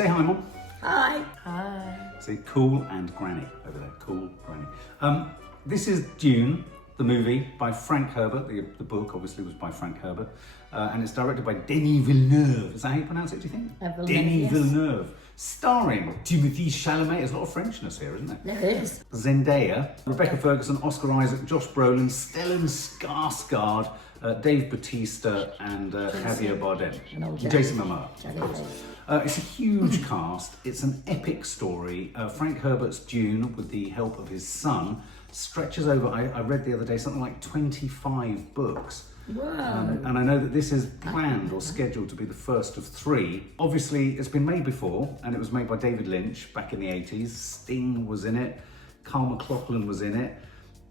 say hi, Mum. Hi. Hi. Say cool and granny over there. Cool granny. This is Dune, the movie by Frank Herbert. The book obviously was by Frank Herbert. And it's directed by Denis Villeneuve. Is that how you pronounce it, do you think? Villeneuve, Denis yes. Villeneuve. Starring Timothée Chalamet. There's a lot of Frenchness here, isn't there? There is. Zendaya, Rebecca Ferguson, Oscar Isaac, Josh Brolin, Stellan Skarsgård, Dave Bautista, and Javier Bardem. And Jason Momoa. It's a Mm-hmm. huge cast. It's an epic story. Frank Herbert's Dune, with the help of his son, stretches over, I read the other day, something like 25 books. Wow. And I know that this is planned or scheduled to be the first of 3. Obviously, it's been made before, and it was made by David Lynch back in the 80s. Sting was in it. Carl McLachlan was in it.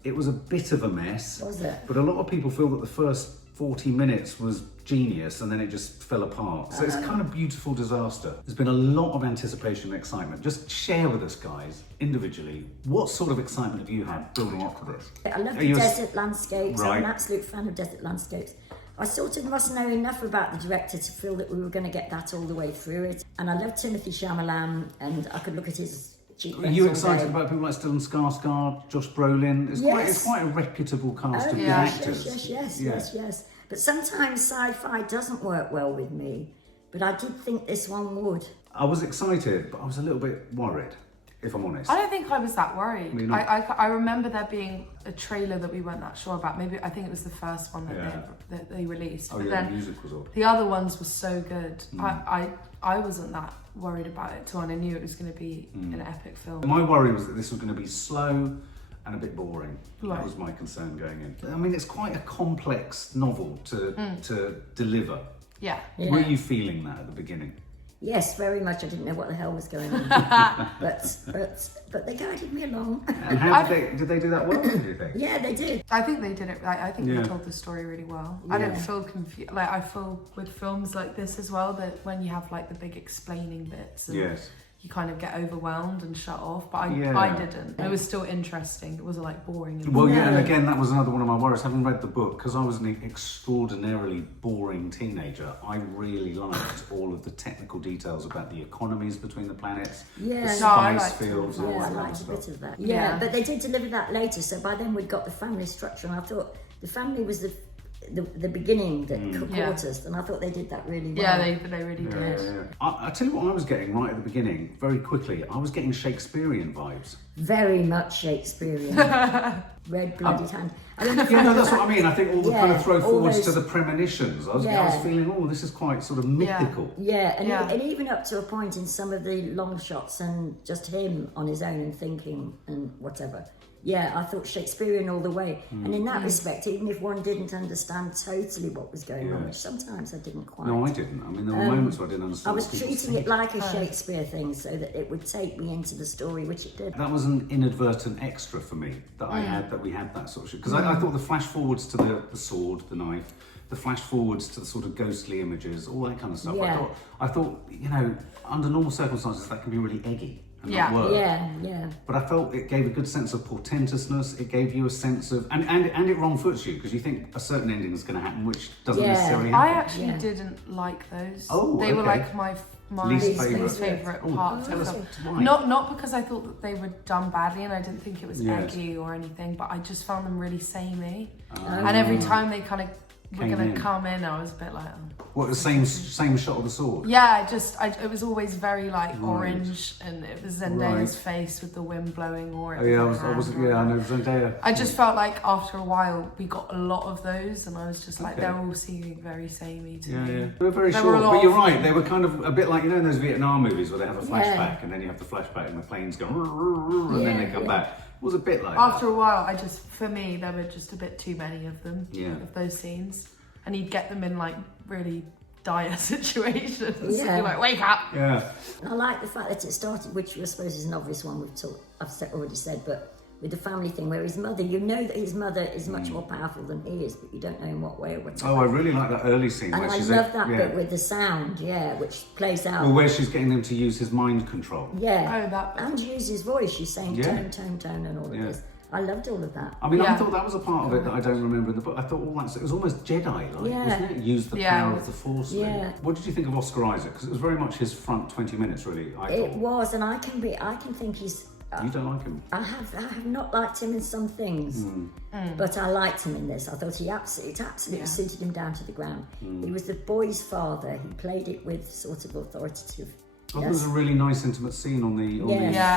It was a bit of a mess. Was it? But a lot of people feel that the first 40 minutes was genius, and then it just fell apart. So it's kind of beautiful disaster. There's been a lot of anticipation and excitement. Just share with us, guys, individually, what sort of excitement have you had building up to this? I love the desert landscapes. Right. I'm an absolute fan of desert landscapes. I sort of must know enough about the director to feel that we were going to get that all the way through it. And I love Timothée Chalamet, and I could look at his cheek Are you excited about people like Stellan Skarsgård, Josh Brolin? It's quite a reputable cast of good actors. Yes. But sometimes sci-fi doesn't work well with me. But I did think this one would. I was excited, but I was a little bit worried, if I'm honest. I don't think I was that worried. You're not? I remember there being a trailer that we weren't that sure about. Maybe I think it was the first one that they released. Oh but yeah, then the music was odd. the other ones were so good. I wasn't that worried about it till I knew it was going to be an epic film. My worry was that this was going to be slow and a bit boring. Right. That was my concern going in. I mean, it's quite a complex novel to deliver. Yeah. Were you feeling that at the beginning? Yes, very much. I didn't know what the hell was going on. but they guided me along. And how did they do that well, do you think? Yeah, they did. I think they did it. I think they told the story really well. I don't feel confused. Like I feel with films like this as well that when you have like the big explaining bits, and you kind of get overwhelmed and shut off. But I didn't. It was still interesting. It wasn't like boring. And again, that was another one of my worries. Having read the book, because I was an extraordinarily boring teenager, I really liked all of the technical details about the economies between the planets, the spice fields, and all that I kind of liked a bit stuff. of that. Yeah, but they did deliver that later. So by then we'd got the family structure, and I thought the family was the beginning that caught us, and I thought they did that really well. Yeah, they really did. Yeah. I tell you what I was getting right at the beginning, very quickly. I was getting Shakespearean vibes. Very much Shakespearean. Red-blooded hand. That's what I mean. I think all the kind of throw forwards to the premonitions. I was feeling, this is quite sort of mythical. And even up to a point in some of the long shots and just him on his own and thinking and whatever. Yeah, I thought Shakespearean all the way. And in that respect, even if one didn't understand totally what was going on, which sometimes I didn't quite. No, I didn't. I mean, there were moments where I didn't understand. I was treating it like a Shakespeare thing so that it would take me into the story, which it did. That was an inadvertent extra for me that we had that sort of shit. Because I thought the flash forwards to the sword, the knife, the flash forwards to the sort of ghostly images, all that kind of stuff. Yeah. I thought, under normal circumstances, that can be really eggy. And not work. Yeah. But I felt it gave a good sense of portentousness. It gave you a sense of, and it wrong foots you because you think a certain ending is going to happen, which doesn't necessarily happen. I actually didn't like those. Oh, they were like my least favourite part of them. Not because I thought that they were done badly, and I didn't think it was eggy or anything, but I just found them really samey. And every time they kind of were going to come in, I was a bit like, What, the same shot of the sword? Yeah, it was always very like orange, and it was Zendaya's face with the wind blowing or I know Zendaya. I just felt like after a while we got a lot of those, and I was just like, they're all seeming very samey to me. Yeah. They were very short, but you're right, they were kind of a bit like, in those Vietnam movies where they have a flashback and then you have the flashback and the planes go and then they come back. It was a bit like after a while, for me, there were just a bit too many of them, of those scenes. And he'd get them in like really dire situations. Yeah. You're like, wake up! Yeah. I like the fact that it started, which I suppose is an obvious one I've already said, but with the family thing where his mother, you know that his mother is much more powerful than he is, but you don't know in what way or whatever. Oh, I really like that early scene and where I love that bit with the sound, which plays out. Well, where she's getting him to use his mind control. Yeah. Oh, that bit. And use his voice. She's saying tone, and all of this. I loved all of that. I mean, I thought that was a part of it that I don't remember in the book. I thought all that, it was almost Jedi-like, wasn't it? Use the power of the Force. Yeah. What did you think of Oscar Isaac? Because it was very much his front 20 minutes, really, I thought. It was, and I can think he's... You don't like him? I have not liked him in some things, but I liked him in this. I thought it absolutely suited him down to the ground. He was the boy's father. He played it with sort of authoritative. There was a really nice intimate scene on the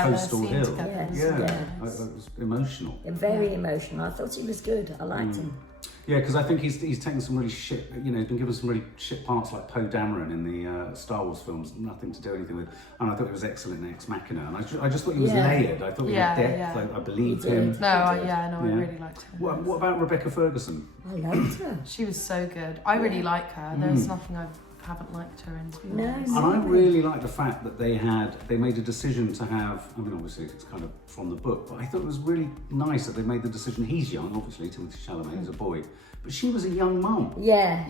coastal hill. That was emotional. Very emotional. I thought he was good. I liked him. Yeah, because I think he's taken some really shit, he's been given some really shit parts like Poe Dameron in the Star Wars films, nothing to do anything with, and I thought he was excellent in Ex Machina, and I just thought he was layered. I thought he had depth, I believed him. I really liked him. What about Rebecca Ferguson? I loved her. She was so good. I really like her. There's nothing I haven't liked her in, to be honest. And I really like the fact that they made a decision to have, I mean obviously it's kind of from the book, but I thought it was really nice that they made the decision. He's young, obviously, Timothée Chalamet is a boy, but she was a young mum. Yeah.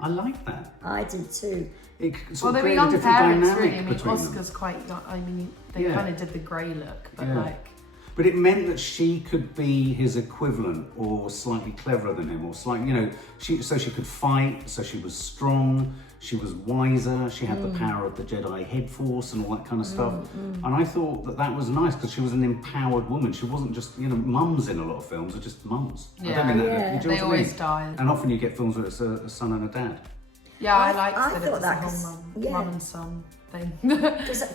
I like that. I did too. It Well, they were young parents, really. I mean, Oscar's quite young. I mean, they kind of did the grey look, but But it meant that she could be his equivalent, or slightly cleverer than him, or slightly, so she could fight, so she was strong, she was wiser, she had the power of the Jedi head force and all that kind of stuff. And I thought that was nice because she was an empowered woman. She wasn't just, mums in a lot of films are just mums. Yeah, I don't mean that. They always die. And often you get films where it's a son and a dad. Yeah, I liked that it was that a whole mum and son thing.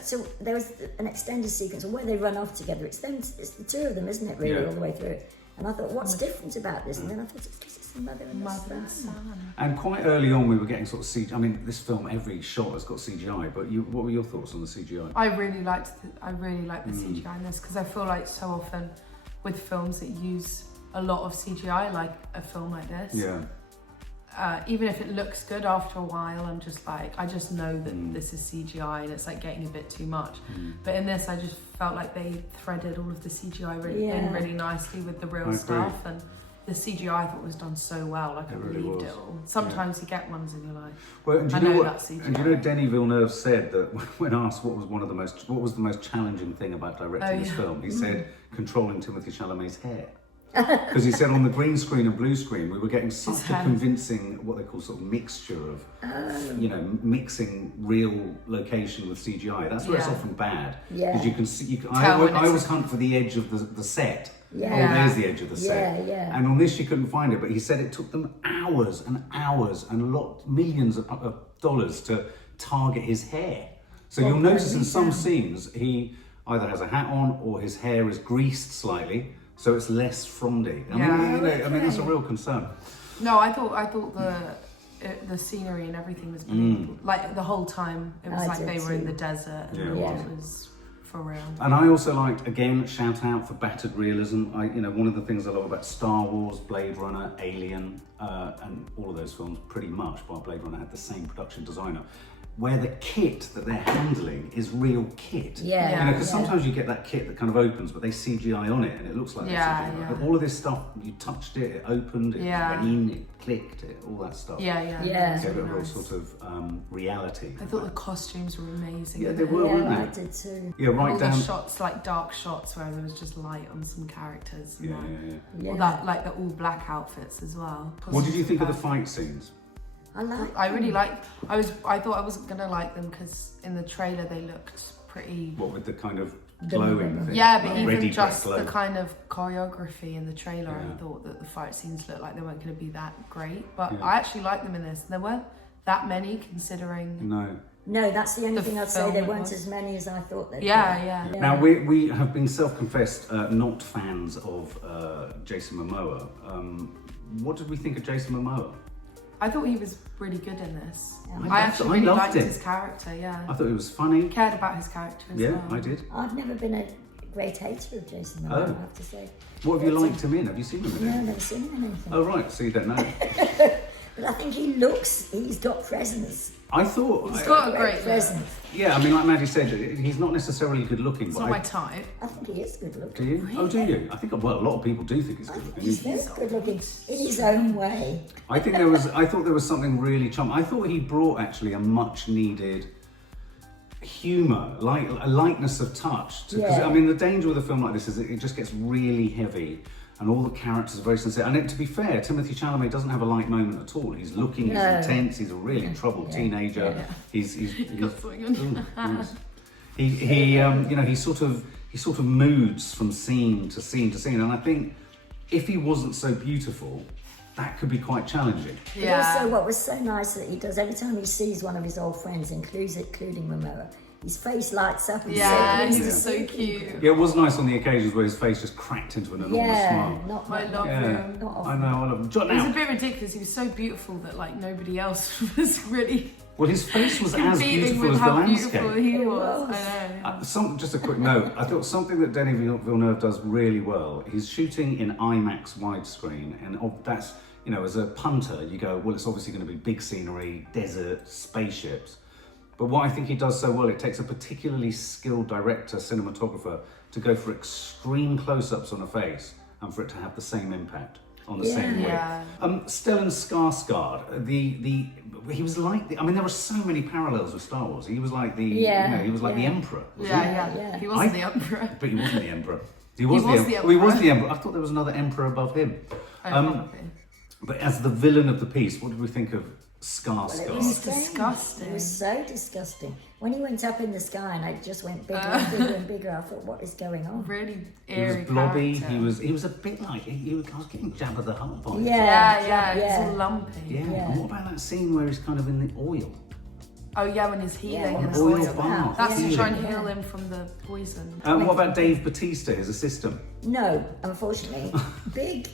So there was an extended sequence where they run off together. It's the two of them, isn't it, really, all the way through it? And I thought, what's different about this? And then I thought, it's the mother and son. And quite early on, we were getting sort of CGI. I mean, this film, every shot has got CGI. But what were your thoughts on the CGI? I really liked the CGI in this because I feel like so often with films that use a lot of CGI, like a film like this. Yeah. Even if it looks good after a while, I'm just like, I just know that this is CGI and it's like getting a bit too much. But in this, I just felt like they threaded all of the CGI in really nicely with the real stuff. And the CGI I thought was done so well, like I believed it all. Sometimes you get ones and you're like, well, and do you know that's CGI. And Denis Villeneuve said that when asked what was the most challenging thing about directing this film, he said controlling Timothée Chalamet's hair. Because he said on the green screen and blue screen we were getting such a convincing, what they call sort of mixture of, mixing real location with CGI. That's where it's often bad. Because you can see, I always hunt for the edge of the set. There's the edge of the set. And on this you couldn't find it, but he said it took them hours and hours and millions of dollars to target his hair. So you'll notice in some scenes he either has a hat on or his hair is greased slightly. So it's less frondy. I mean, that's a real concern. No, I thought the scenery and everything was beautiful. Like the whole time, it was like they were in the desert and it was for real. And I also liked, again, shout out for battered realism. One of the things I love about Star Wars, Blade Runner, Alien, and all of those films, pretty much, while Blade Runner had the same production designer, where the kit that they're handling is real kit. Because sometimes you get that kit that kind of opens, but they CGI on it and it looks like CGI. But all of this stuff, you touched it, it opened, it went in, it clicked, all that stuff. Yeah. Gave it a real sort of reality. I thought the costumes were amazing. Yeah, they were, weren't they? I did too. Yeah, right all down. the shots, like dark shots, where there was just light on some characters. Yeah. That, like the all black outfits as well. What did you think of the fight scenes? I really liked. I thought I wasn't gonna like them because in the trailer they looked pretty. What with the kind of glowing thing? Yeah, but like even just the kind of choreography in the trailer, I thought that the fight scenes looked like they weren't going to be that great. But I actually liked them in this. There weren't that many considering. No, that's the only thing I'd say. There weren't as many as I thought there'd be. Yeah. Now, we have been self-confessed not fans of Jason Momoa. What did we think of Jason Momoa? I thought he was really good in this. I actually really liked him. his character, I thought he was funny. Cared about his character as well. Yeah, I did. I've never been a great hater of Jason Momoa, I have to say. What have you liked him in? Have you seen him in? No, I've never seen him in anything. Oh, right, so you don't know. But I think he's got presence. I thought... He's got a great presence. Yeah, I mean, like Maddie said, he's not necessarily good looking. It's not my type. I think he is good looking. Do you? Really? Oh, do you? I think, a lot of people do think he's good looking. He's good looking in his own way. I thought there was something really charming. I thought he brought actually a much needed... humour, like a lightness of touch. Because I mean, the danger with a film like this is it just gets really heavy, and all the characters are very sincere. And to be fair, Timothée Chalamet doesn't have a light moment at all. He's looking, he's intense, he's a really troubled teenager. He's he sort of moods from scene to scene to scene. And I think if he wasn't so beautiful, that could be quite challenging. But also, what was so nice that he does every time he sees one of his old friends, including Momoa, his face lights up. And he's so cute. Yeah, it was nice on the occasions where his face just cracked into an enormous smile. I love him. I love him. It was a bit ridiculous. He was so beautiful that like nobody else was really. Well, his face was as beautiful as the landscape. Beautiful he was. I know. Just a quick note. I thought something that Denis Villeneuve does really well. He's shooting in IMAX widescreen, and that's, you know, as a punter, you go, well, it's obviously going to be big scenery, desert, spaceships. But what I think he does so well, it takes a particularly skilled director, cinematographer, to go for extreme close-ups on a face and for it to have the same impact on the same way. Stellan Skarsgård, he was like I mean, there were so many parallels with Star Wars. He was like the Emperor. He wasn't the Emperor. But he wasn't the Emperor. He was the Emperor. I thought there was another Emperor above him. But as the villain of the piece, what did we think of Skarsgård? Well, it was disgusting. It was so disgusting. When he went up in the sky and it just went bigger and bigger and bigger, I thought, what is going on? Really He was blobby. He was a bit like I was getting Jabba the Hutt vibes. It's all lumpy. And what about that scene where he's kind of in the oil? Oh yeah, when he's healing an and oil bath. That's to try and heal him from the poison. What about Dave Bautista, his assistant? No, unfortunately. big,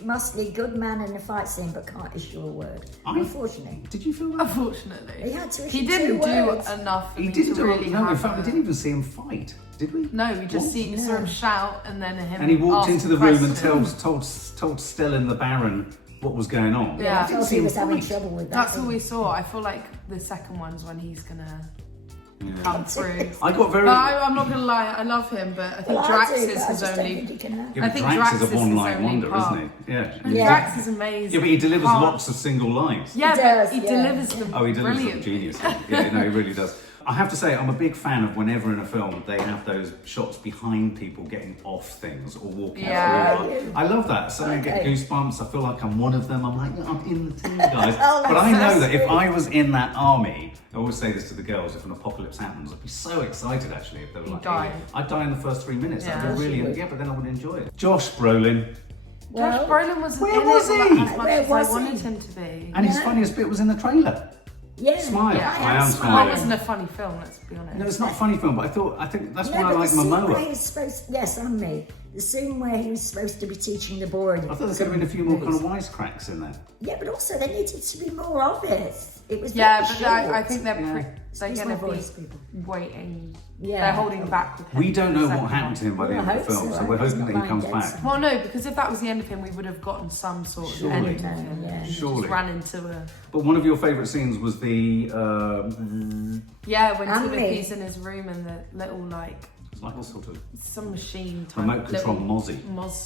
muscly, good man in the fight scene, but can't issue a word. Unfortunately. Did you feel that? Unfortunately. He had to issue He didn't two do words. enough. He didn't do really no, in fact, we didn't even see him fight, did we? No, we just saw him shout and then him. And he walked into the room and told questions. Stellan the Baron what was going on. Yeah, I thought he was having trouble with that. That's all we saw. I feel like the second one's when he's gonna come through. I got very. But I'm not gonna lie, I love him, but I think Drax is his only. I think Drax is a one-line wonder, isn't he? Drax is amazing. Yeah, but he delivers lots of single lines. Yeah, he delivers them. Oh, he delivers them geniusly. Yeah, no, he really does. I have to say, I'm a big fan of whenever in a film they have those shots behind people getting off things or walking through. I love that. Suddenly I get goosebumps. I feel like I'm one of them. I'm like, I'm in the team, guys. But I know that if I was in that army, I always say this to the girls, if an apocalypse happens, I'd be so excited actually if they were like, I'd die in the first 3 minutes. I'd be really, but then I would enjoy it. Josh Brolin. Josh Brolin wasn't where in was it he? as much as I wanted him to be. And his funniest bit was in the trailer. Yeah. Smile. Yeah, I am smiling. It wasn't a funny film, let's be honest. No, it's not a funny film, but I think that's why I but like the scene Momoa. where he was supposed, and me. The scene where he was supposed to be teaching the board. I thought there could have been a few more kind of wisecracks in there. Yeah, but also there needed to be more of it. It was I think they're going to be waiting. Yeah. They're holding back with him. We don't know what happened to him by the end of the film, so we're hoping that he comes back. Well, no, because if that was the end of him, we would have gotten some sort of end of him. Surely. Just ran into a... But one of your favourite scenes was the... when Timothy's in his room and the little, like... It's like a sort of... Some machine type remote control mozzie.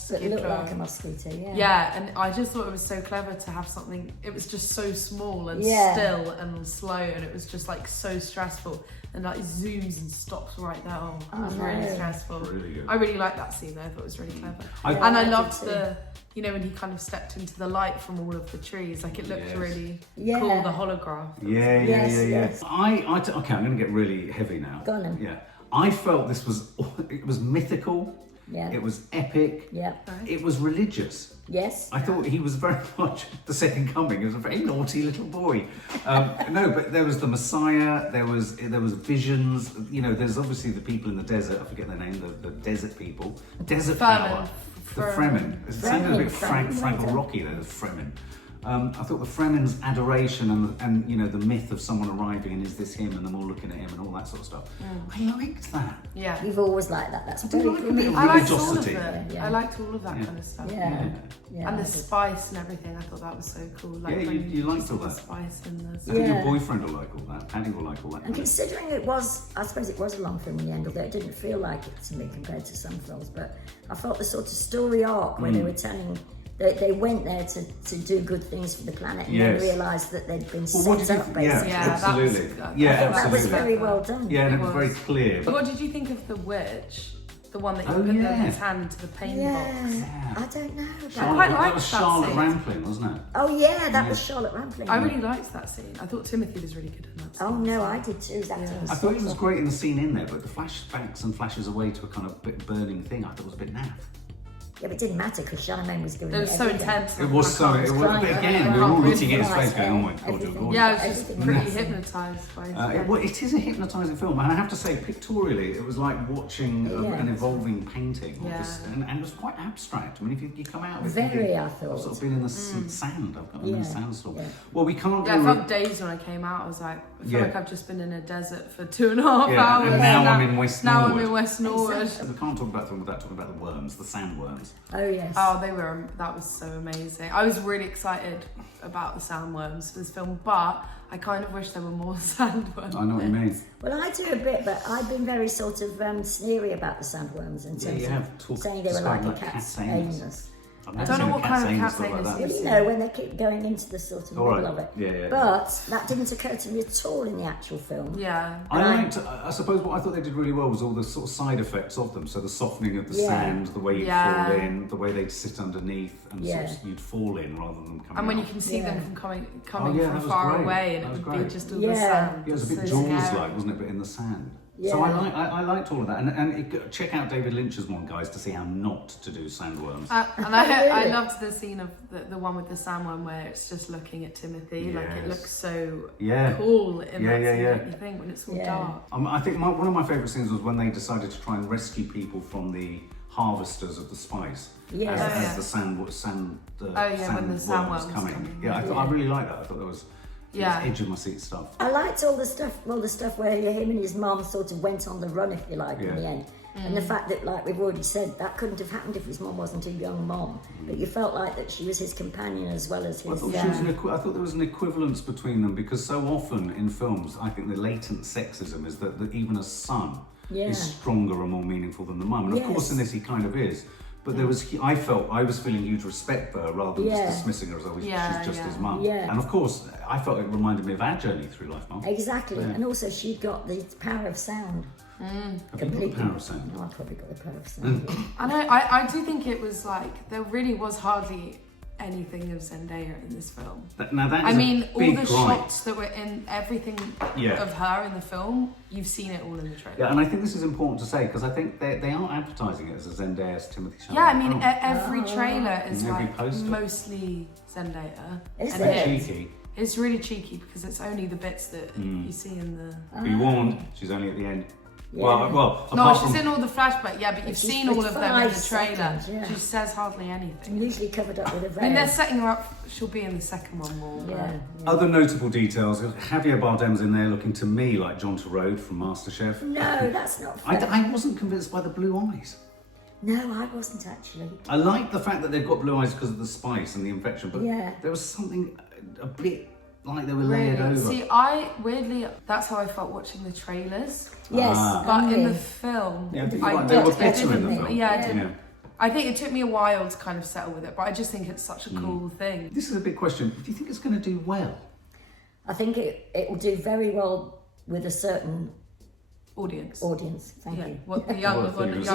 That looked like a mosquito, Yeah, and I just thought it was so clever to have something... It was just so small and still and slow, and it was just, like, so stressful. And like zooms and stops right there. It was really stressful. Really good. I really liked that scene though. I thought it was really clever. I loved the, when he kind of stepped into the light from all of the trees. Like it looked really cool. The holograph. Yes. Okay, I'm going to get really heavy now. Go on then. Yeah. I felt this was mythical. Yeah. It was epic. Yeah. It was religious. Yes. I thought he was very much the second coming. He was a very naughty little boy. No, but there was the Messiah. There was visions. There's obviously the people in the desert. I forget their name. The desert people. Desert power. The Fremen. It sounded a bit Frank Rocky there. The Fremen. I thought the Fremen's adoration and the myth of someone arriving and is this him and them all looking at him and all that sort of stuff. I liked that. Yeah. You've always liked that. That's very religiosity. I liked all of it. I liked all of that kind of stuff. Yeah. And the spice and everything, I thought that was so cool. Like you liked all that. Spice and the... I think your boyfriend will like all that. Paddy will like all that. And considering I suppose it was a long film in the end, although it didn't feel like it to me compared to some films, but I felt the sort of story arc where they were telling They went there to do good things for the planet and then realised that they'd been set up, basically. Absolutely. That was very well done. Yeah, and it was very clear. What did you think of the witch? The one that he put his hand into the paint box. Yeah. I don't know. I quite liked that was Charlotte scene. Rampling, wasn't it? Oh yeah, that was Charlotte Rampling. I really liked that scene. I thought Timothée was really good in that scene. Oh no, I did too. I thought it was great in the scene in there, but the flashbacks and flashes away to a kind of bit burning thing, I thought was a bit naff. Yeah, but it didn't matter because Chalamet was doing it. It was so intense. It was so. But again, we were all looking at his face, going, "Oh my god, you're gorgeous." Yeah, I was just pretty hypnotised by it. It is a hypnotising film, and I have to say, pictorially, it was like watching an evolving painting, and it was quite abstract. I mean, if you come out of it, I thought. I've sort of been in the sand. I've got in the sandstorm. Yeah. Well, we can't. I felt days when I came out. I was like, I feel like I've just been in a desert for 2.5 hours. And now I'm in West Norwood. Now I'm in West Norwood. We can't talk about them without talking about the worms, the sandworms. Oh yes. Oh, that was so amazing. I was really excited about the sandworms for this film, but I kind of wish there were more sandworms. I know what you mean. Well, I do a bit, but I've been very sort of sneery about the sandworms in terms of saying they were like a cat's anus. I don't know what kind of cat's anus is. You know, when they keep going into the sort of middle of it. Yeah. But that didn't occur to me at all in the actual film. Yeah. I suppose what I thought they did really well was all the sort of side effects of them. So the softening of the sand, the way you'd fall in, the way they'd sit underneath, and sort of you'd fall in rather than coming And when out. you can see them from coming from far away, and it would be just all the sand. Yeah, it was a bit Jaws-like, wasn't it? But in the sand. Yeah. So I liked all of that, and check out David Lynch's one, guys, to see how not to do sandworms. And I loved the scene of the one with the sandworm where it's just looking at Timothée, like it looks so cool in that scene. Like you think when it's all dark. I think one of my favourite scenes was when they decided to try and rescue people from the harvesters of the spice. As the sandworms coming. I really liked that. I thought that was. Edge of my seat stuff. I liked all the stuff where him and his mum sort of went on the run, if you like, in the end. And the fact that, like we've already said, that couldn't have happened if his mum wasn't a young mom. But you felt like that she was his companion as well as his... I thought there was an equivalence between them, because so often in films, I think the latent sexism is that even a son is stronger and more meaningful than the mum. And of course in this he kind of is. But I was feeling huge respect for her rather than just dismissing her as she's just his mum. And of course, I felt it reminded me of our journey through life, Mum. Exactly. And also she got the power of sound. Have you got the power of sound? No, I probably got the power of sound. I do think it was like, there really was hardly anything of Zendaya in this film. All the shots that were in everything of her in the film, you've seen it all in the trailer. Yeah, and I think this is important to say, because I think they are advertising it as a Zendaya Timothée Chalamet. Yeah, every trailer is like mostly Zendaya. Is cheeky. It's really cheeky because it's only the bits that you see in the... Be warned, she's only at the end. Yeah. No, she's in all the flashbacks, but you've seen all of them in the trailer. She says hardly anything. Usually covered up with a veil. I mean, they're setting her up, she'll be in the second one more. Other notable details, Javier Bardem's in there looking to me like Jon Spaihts from MasterChef. No, that's not fair. I wasn't convinced by the blue eyes. No, I wasn't actually. I like the fact that they've got blue eyes because of the spice and the infection, but there was something a bit like they were layered over. See, weirdly, that's how I felt watching the trailers. Yes. But in the film, they were better in the film. I think it took me a while to kind of settle with it, but I just think it's such a cool thing. This is a big question. Do you think it's going to do well? I think it will do very well with a certain audience. Thank you. What the younger audience,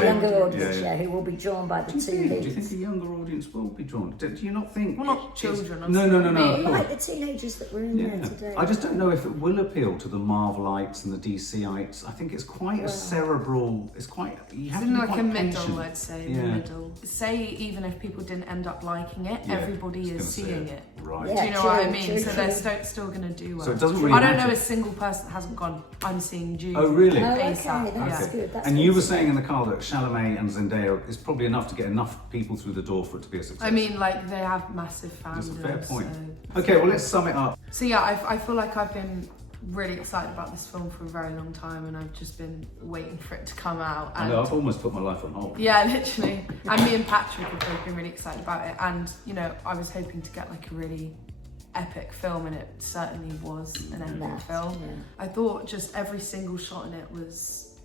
who will be drawn by the two leads. Do you think the younger audience will be drawn? Do you not think? Well, not children. No. Like the teenagers that were in there today. I just don't know if it will appeal to the Marvelites and the DCites. I think it's quite a cerebral. It's quite. You have to be like quite a middle, patient. I'd say. In the middle. Say even if people didn't end up liking it, everybody is seeing it. Right. Yeah, do you know what I mean? So they're still going to do well. So it doesn't really I don't matter. know a single person that hasn't gone, I'm seeing Dune. Oh, really? Okay, that's good. And you were saying in the car that Chalamet and Zendaya is probably enough to get enough people through the door for it to be a success. I mean, like, they have massive fans. That's a fair point. Okay, well, let's sum it up. So yeah, I feel like I've been really excited about this film for a very long time, and I've just been waiting for it to come out. And I know, I've almost put my life on hold. Yeah, literally. And me and Patrick have both been really excited about it. And, you know, I was hoping to get like a really epic film, and it certainly was an epic film. I thought just every single shot in it was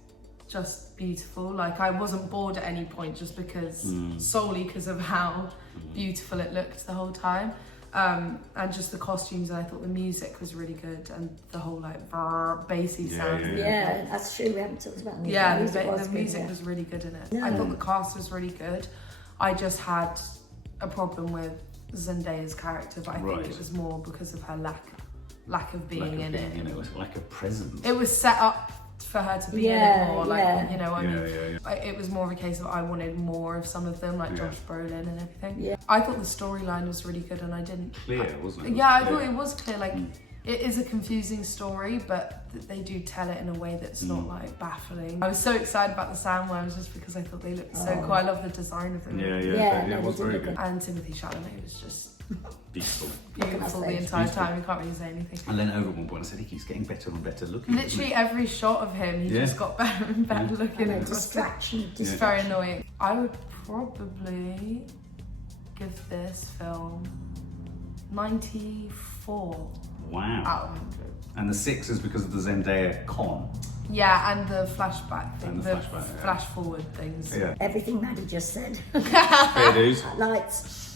just beautiful. Like, I wasn't bored at any point just because, solely because of how beautiful it looked the whole time. And just the costumes, and I thought the music was really good, and the whole like bassy sound. Yeah, that's true. We haven't talked about the music was really good in it. I thought the cast was really good. I just had a problem with Zendaya's character, but I think it was more because of her lack of being in it. It was like a presence. It was set up for her to be in it more, like, you know, I mean, it was more of a case of I wanted more of some of them, like Josh Brolin and everything. Yeah. I thought the storyline was really good, and I didn't... Clear, wasn't it? I thought it was clear, like, it is a confusing story, but they do tell it in a way that's not, like, baffling. I was so excited about the sandworms just because I thought they looked so cool. I love the design of them. It was very good. And Timothée Chalamet was just... Beautiful the entire time. You can't really say anything. And then over one point I said he keeps getting better and better looking. Literally every shot of him, he just got better and better looking. Distraction. It's very annoying. I would probably give this film 94 out of 100. And the 6 is because of the Zendaya con. Yeah, and the flashback thing, and the flash forward things. Yeah. Everything Maddie just said. Fair dues.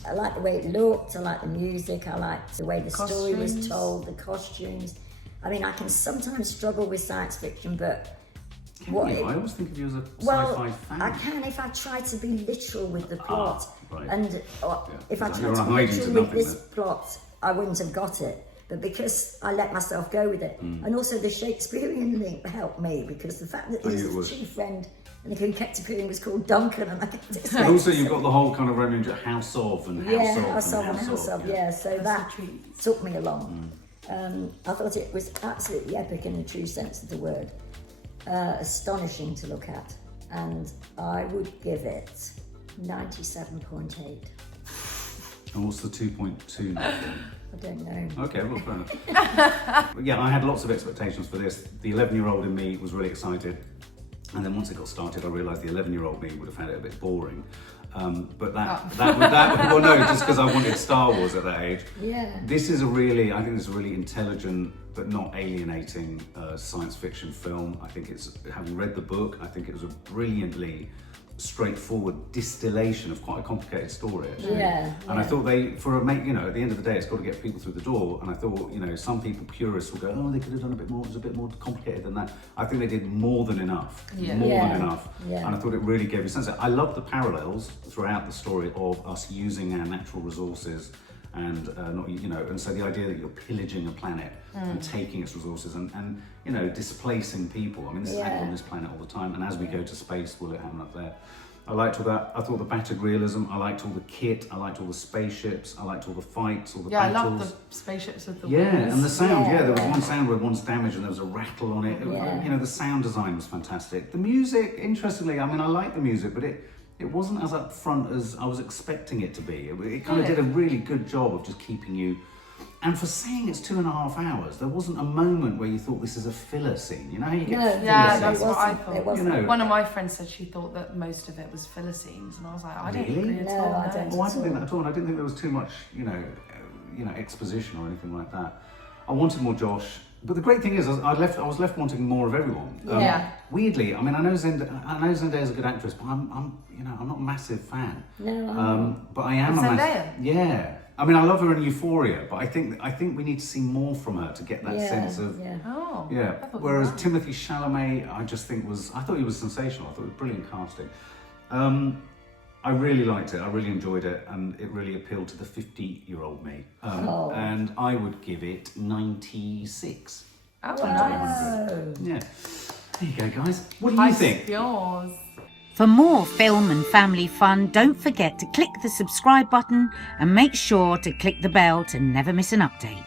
I like the way it looked, I like the music, I like the way the story was told, the costumes. I mean, I can sometimes struggle with science fiction, but... I always think of you as a sci-fi fan. I can if I try to be literal with the plot. And if I tried You're to be hiding literal to with this nothing, plot, I wouldn't have got it. But because I let myself go with it. And also the Shakespearean link helped me, because the fact that his chief friend and who kept appearing was called Duncan, and I kept it. And also you've got the whole kind of Roman House of and House of. Yeah, so that took me along. I thought it was absolutely epic in the true sense of the word. Astonishing to look at, and I would give it 97.8. And what's the 2.2 now? I don't know. Okay, well, fair enough. Yeah, I had lots of expectations for this. The 11-year-old in me was really excited. And then once it got started, I realised the 11-year-old me would have found it a bit boring. But well, no, just because I wanted Star Wars at that age. Yeah. I think this is a really intelligent but not alienating science fiction film. I think it's, having read the book, I think it was a brilliantly straightforward distillation of quite a complicated story, actually. And I thought at the end of the day, it's got to get people through the door. And I thought, some people, purists, will go, oh, they could have done a bit more. It was a bit more complicated than that. I think they did more than enough. More than enough. And I thought it really gave me a sense of, I love the parallels throughout the story of us using our natural resources and and so the idea that you're pillaging a planet and taking its resources and displacing people. I mean, this is happening on this planet all the time, and as we go to space, will it happen up there? I liked all that. I thought the battered realism. I liked all the kit. I liked all the spaceships. I liked all the fights, all the battles. I loved the spaceships with the wings. And the sound. There was one sound where one's damaged and there was a rattle on it. The sound design was fantastic. The music, interestingly, I mean, I liked the music, but it wasn't as upfront as I was expecting it to be. It kind of did a really good job of just keeping you. And for saying it's 2.5 hours, there wasn't a moment where you thought this is a filler scene. You know how you get filler scenes? That's what I thought. One of my friends said she thought that most of it was filler scenes, and I was like, I don't agree at all. I didn't think that at all. And I didn't think there was too much, exposition or anything like that. I wanted more Josh. But the great thing is, I was left wanting more of everyone. Weirdly, I mean, I know Zendaya's a good actress, but I'm not a massive fan. No. But I am Zendaya. Yeah. I mean, I love her in Euphoria, but I think we need to see more from her to get that sense of. Whereas Timothée Chalamet, I thought he was sensational. I thought it was brilliant casting. I really liked it. I really enjoyed it, and it really appealed to the 50-year-old me. And I would give it 96. Oh, nice. Yeah. There you go, guys. What do you think? Yours. For more film and family fun, don't forget to click the subscribe button and make sure to click the bell to never miss an update.